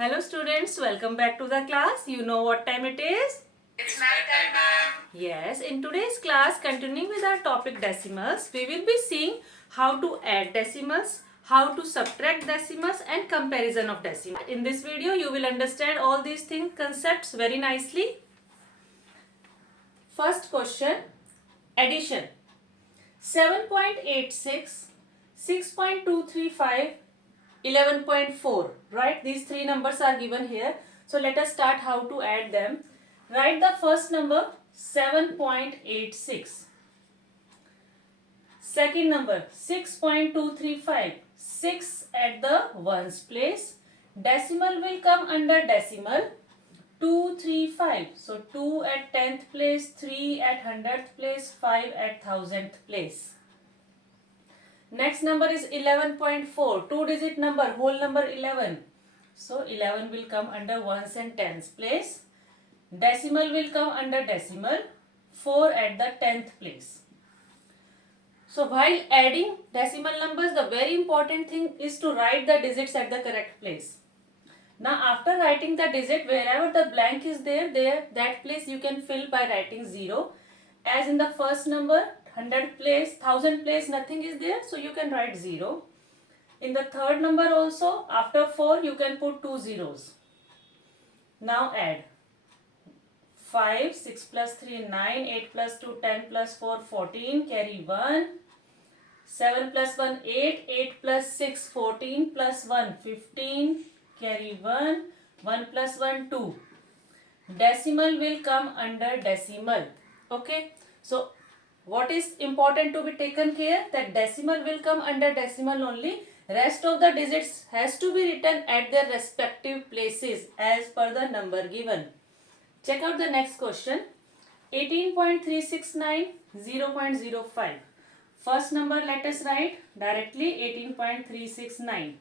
Hello students, welcome back to the class. You know what time it is? It's night time, ma'am. Yes, in today's class, continuing with our topic decimals, we will be seeing how to add decimals, how to subtract decimals and comparison of decimals. In this video, you will understand all these things, concepts very nicely. First question, addition. 7.86, 6.235, 11.4, right? These three numbers are given here. So let us start how to add them. Write the first number 7.86. Second number 6.235. 6 at the ones place. Decimal will come under decimal. 235. So 2 at 10th place, 3 at 100th place, 5 at 1000th place. Next number is 11.4. 2-digit number, whole number 11. So 11 will come under ones and tens place. Decimal will come under decimal. 4 at the 10th place. So while adding decimal numbers, the very important thing is to write the digits at the correct place. Now after writing the digit, wherever the blank is there, that place you can fill by writing 0. As in the first number, 100 place, 1000 place, nothing is there, so you can write 0. In the third number also, after 4, you can put 2 zeros. Now add 5, 6 plus 3, 9, 8 plus 2, 10 plus 4, 14, carry 1. 7 plus 1, 8, 8 plus 6, 14 plus 1, 15, carry 1, 1 plus 1, 2. Decimal will come under decimal. Okay, so what is important to be taken care? That decimal will come under decimal only. Rest of the digits has to be written at their respective places as per the number given. Check out the next question. 18.369, 0.05. First number let us write directly 18.369.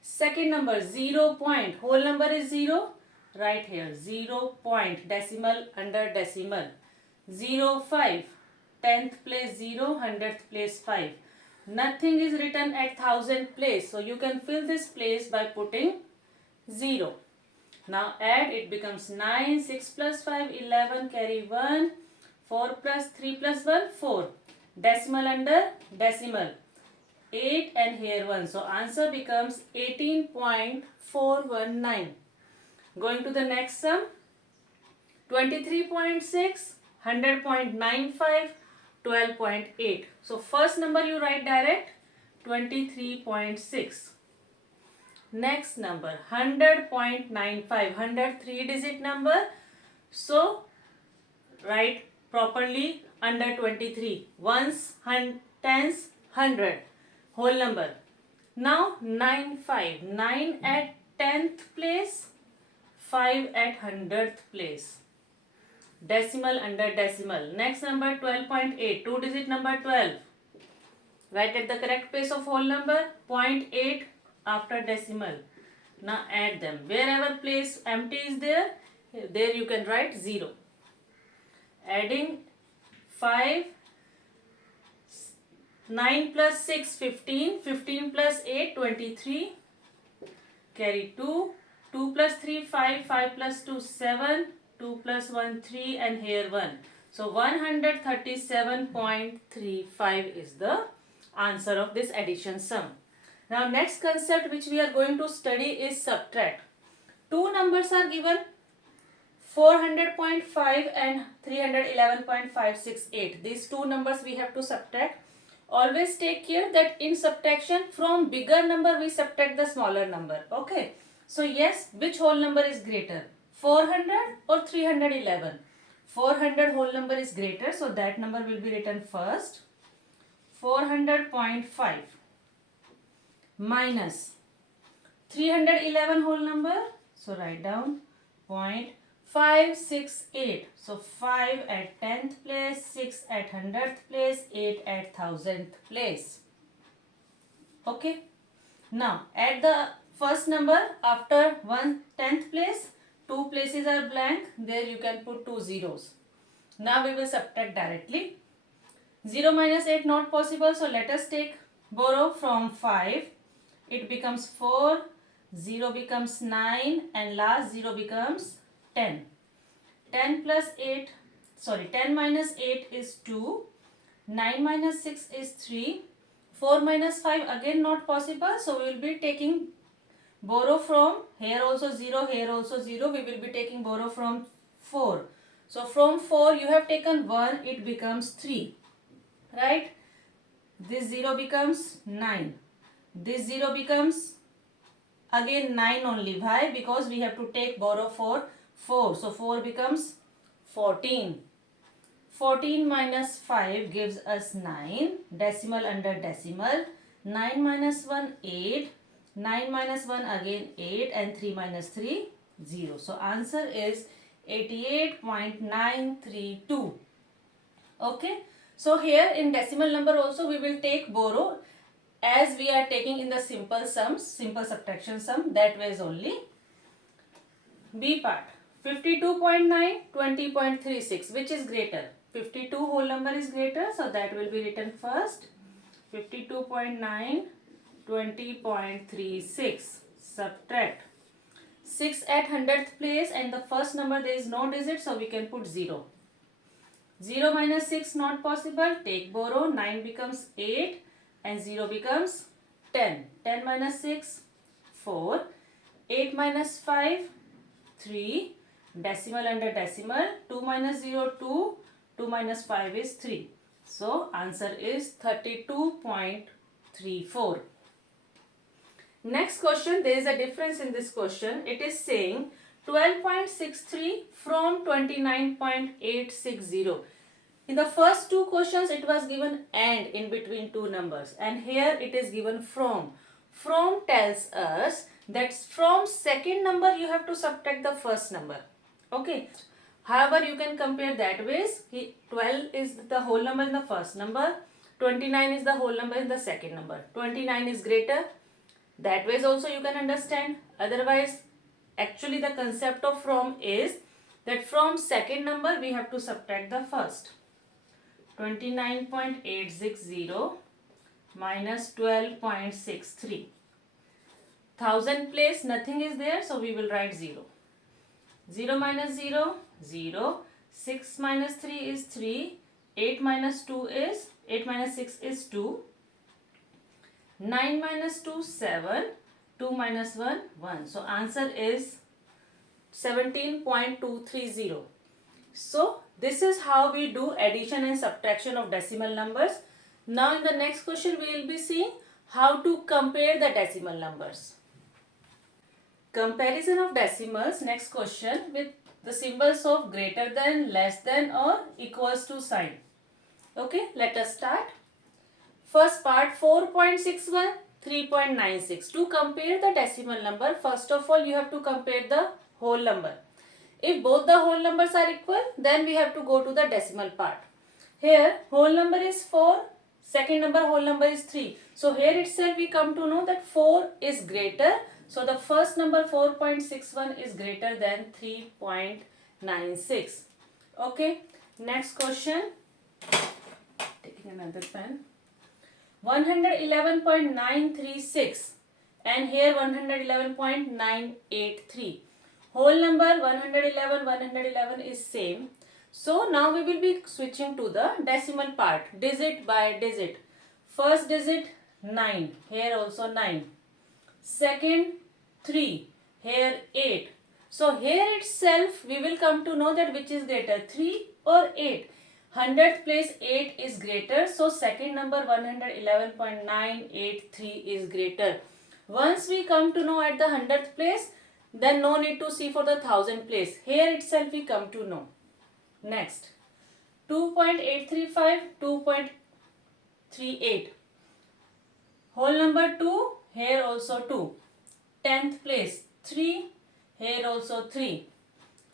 Second number 0 point, whole number is 0. Right here 0 point, decimal under decimal. 0.5, 10th place 0, 100th place 5. Nothing is written at 1000th place, so you can fill this place by putting 0. Now add, it becomes 9, 6 plus 5, 11, carry 1, 4 plus 3 plus 1, 4. Decimal under decimal, 8 and here 1. So answer becomes 18.419. Going to the next sum, 23.6, 100.95, 12.8. So first number you write direct 23.6. Next number 100.95, 100 3-digit number. So write properly under 23. Ones, tens, 100. Whole number. Now 95. 9 at 10th place, 5 at 100th place. Decimal under decimal. Next number 12.8. 2-digit number 12. Write at the correct place of whole number. 0.8 after decimal. Now add them. Wherever place empty is there you can write 0. Adding 5, 9 plus 6, 15, 15 plus 8, 23, carry 2, 2 plus 3, 5, 5 plus 2, 7, 2 plus 1, 3 and here 1. So 137.35 is the answer of this addition sum. Now next concept which we are going to study is subtract. Two numbers are given, 400.5 and 311.568. These two numbers we have to subtract. Always take care that in subtraction from bigger number we subtract the smaller number. Okay. So yes, which whole number is greater? 400 or 311? 400 whole number is greater, so that number will be written first. 400.5 minus 311 whole number. So write down 0.568. So 5 at 10th place, 6 at 100th place, 8 at 1000th place. Okay. Now add the first number after 10th place. 2 places are blank. There you can put 2 zeros. Now we will subtract directly. 0 minus 8 not possible. So let us borrow from 5. It becomes 4. 0 becomes 9 and last 0 becomes 10. 10 plus 8, sorry, 10 minus 8 is 2. 9 minus 6 is 3. 4 minus 5 again not possible. So we will be taking borrow from here also 0, here also 0. We will be taking borrow from 4. So from 4 you have taken 1, it becomes 3. Right? This 0 becomes 9. This 0 becomes again 9 only. Why? Because we have to take borrow for 4. So 4 becomes 14. 14 minus 5 gives us 9. Decimal under decimal. 9 minus 1, 8. 9 minus 1 again 8 and 3 minus 3, 0. So answer is 88.932. Okay. So here in decimal number also we will take borrow as we are taking in the simple sums, simple subtraction sum, that way is only. B part. 52.9, 20.36. Which is greater? 52 whole number is greater, so that will be written first. 52.9, 20.36. Subtract. 6 at 100th place and the first number there is no digit, so we can put 0. 0 minus 6 not possible. Take borrow. 9 becomes 8 and 0 becomes 10. 10 minus 6, 4. 8 minus 5, 3. Decimal under decimal. 2 minus 0, 2. 2 minus 5 is 3. So answer is 32.34. Next question, there is a difference in this question. It is saying 12.63 from 29.860. In the first two questions it was given and in between two numbers, and here it is given from. From tells us that from second number you have to subtract the first number. Okay. However, you can compare that ways. 12 is the whole number in the first number. 29 is the whole number in the second number. 29 is greater. That ways also you can understand. Otherwise, actually the concept of from is that from second number we have to subtract the first. 29.860 minus 12.63. 1000 place nothing is there, so we will write 0. 0 minus 0, 0. 6 minus 3 is 3. 8 minus 6 is 2. 9 minus 2, 7. 2 minus 1, 1. So answer is 17.230. So this is how we do addition and subtraction of decimal numbers. Now in the next question we will be seeing how to compare the decimal numbers. Comparison of decimals, next question, with the symbols of greater than, less than or equals to sign. Okay, let us start. First part, 4.61, 3.96. To compare the decimal number, first of all you have to compare the whole number. If both the whole numbers are equal, then we have to go to the decimal part. Here whole number is 4, second number whole number is 3. So here itself we come to know that 4 is greater. So the first number 4.61 is greater than 3.96. Okay, next question. Taking another pen. 111.936 and here 111.983. Whole number 111 is same. So now we will be switching to the decimal part, digit by digit. First digit 9, here also 9. Second 3, here 8. So here itself we will come to know that which is greater, 3 or 8. 100th place 8 is greater, so second number 111.983 is greater. Once we come to know at the 100th place, then no need to see for the 1000th place. Here itself we come to know. Next, 2.835, 2.38. Whole number 2, here also 2. 10th place 3, here also 3.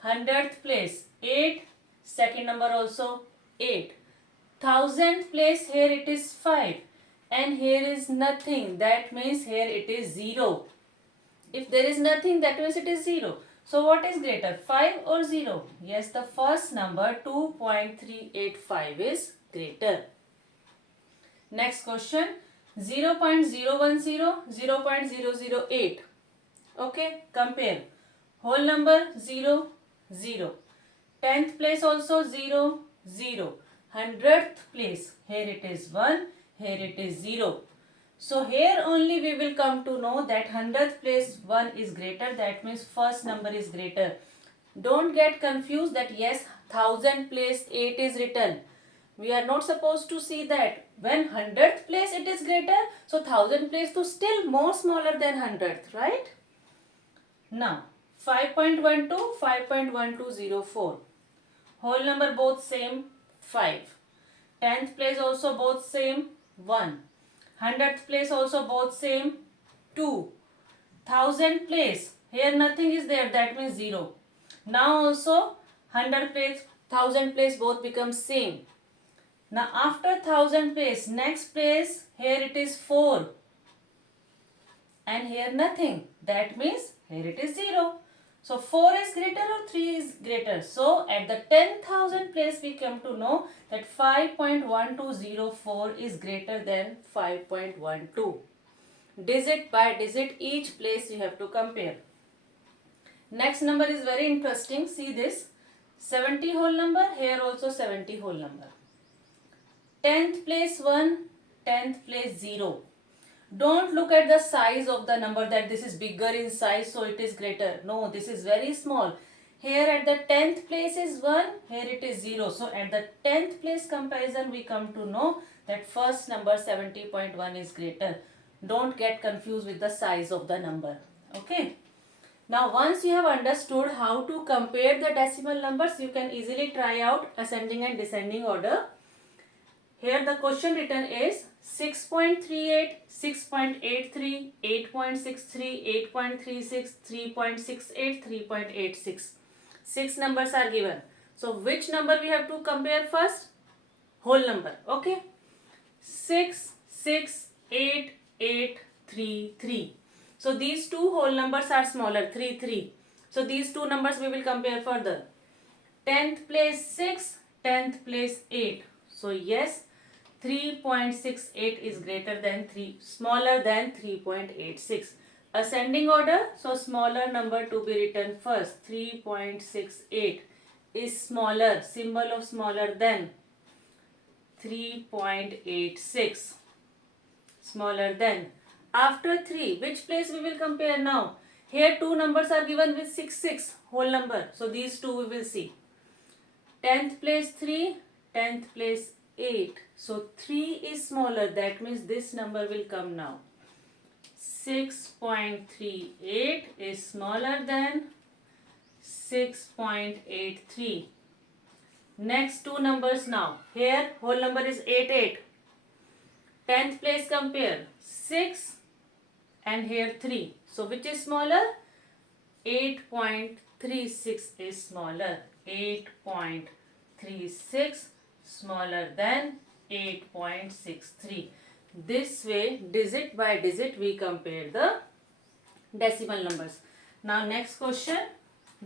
100th place 8, second number also 8. 1000th place, here it is 5 and here is nothing, that means here it is 0. If there is nothing, that means it is 0. So what is greater, 5 or 0? Yes, the first number 2.385 is greater. Next question, 0.010, 0.008. Okay, compare. Whole number 0, 0. 10th place also 0, 0. 100th place, here it is 1, here it is 0. So here only we will come to know that 100th place 1 is greater, that means first number is greater. Don't get confused that yes, 1000th place 8 is written. We are not supposed to see that. When 100th place it is greater, so 1000th place to still more smaller than 100th, right? Now 5.12, 5.1204. Whole number both same 5. 10th place also both same 1. 100th place also both same 2. 1000th place, here nothing is there, that means 0. Now also 100th place, 1000th place both become same. Now after 1000th place, next place, here it is 4 and here nothing, that means here it is 0. So 4 is greater or 3 is greater. So at the 10,000 place we come to know that 5.1204 is greater than 5.12. Digit by digit each place you have to compare. Next number is very interesting. See this. 70 whole number, here also 70 whole number. 10th place 1, 10th place 0. Don't look at the size of the number that this is bigger in size so it is greater. No, this is very small. Here at the 10th place is 1, here it is 0. So at the 10th place comparison we come to know that first number 70.1 is greater. Don't get confused with the size of the number. Okay. Now once you have understood how to compare the decimal numbers, you can easily try out ascending and descending order. Here the question written is 6.38, 6.83, 8.63, 8.36, 3.68, 3.86. 6 numbers are given. So which number we have to compare first? Whole number. Okay. 6, 6, 8, 8, 3, 3. So these two whole numbers are smaller, 3, 3. So these two numbers we will compare further. 10th place 6, 10th place 8. So yes, 3.68 is greater than 3, smaller than 3.86. Ascending order, so smaller number to be written first. 3.68 is smaller, symbol of smaller than 3.86. Smaller than. After 3, which place we will compare now? Here two numbers are given with 6, 6 whole number. So these two we will see. 10th place 3, 10th place 8. So 3 is smaller, that means this number will come now. 6.38 is smaller than 6.83. Next two numbers now. Here whole number is 8, 8. 10th place compare 6 and here 3. So which is smaller? 8.36 is smaller. 8.36 smaller than 8.63. This way, digit by digit, we compare the decimal numbers. Now next question,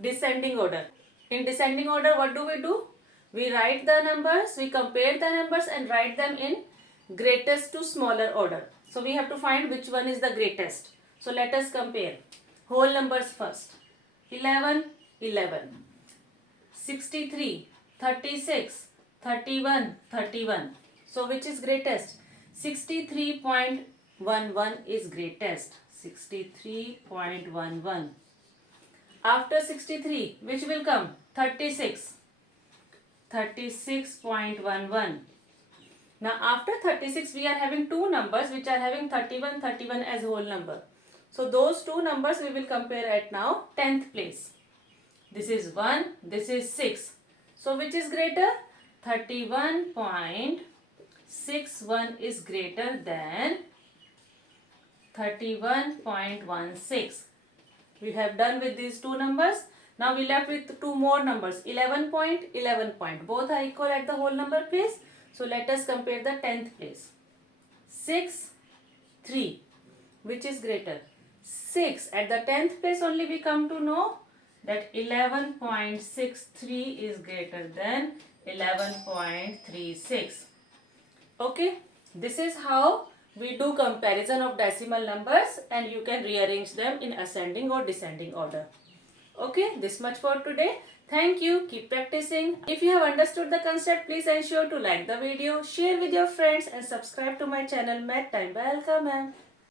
descending order. In descending order, what do? We write the numbers, we compare the numbers and write them in greatest to smaller order. So we have to find which one is the greatest. So let us compare. Whole numbers first. 11, 11. 63, 36, 31, 31. So which is greatest? 63.11 is greatest. 63.11. After 63, which will come? 36. 36.11. Now after 36, we are having two numbers which are having 31, 31 as whole number. So those two numbers we will compare at now 10th place. This is 1, this is 6. So which is greater? 31.61 is greater than 31.16. We have done with these two numbers. Now we left with two more numbers. 11 point, 11 point. Both are equal at the whole number place. So let us compare the 10th place. 6, 3. Which is greater? 6. At the 10th place only we come to know that 11.63 is greater than 11.36. Okay. This is how we do comparison of decimal numbers and you can rearrange them in ascending or descending order. Okay, this much for today. Thank you. Keep practicing. If you have understood the concept, please ensure to like the video, share with your friends and subscribe to my channel Math Time by Alka Ma'am.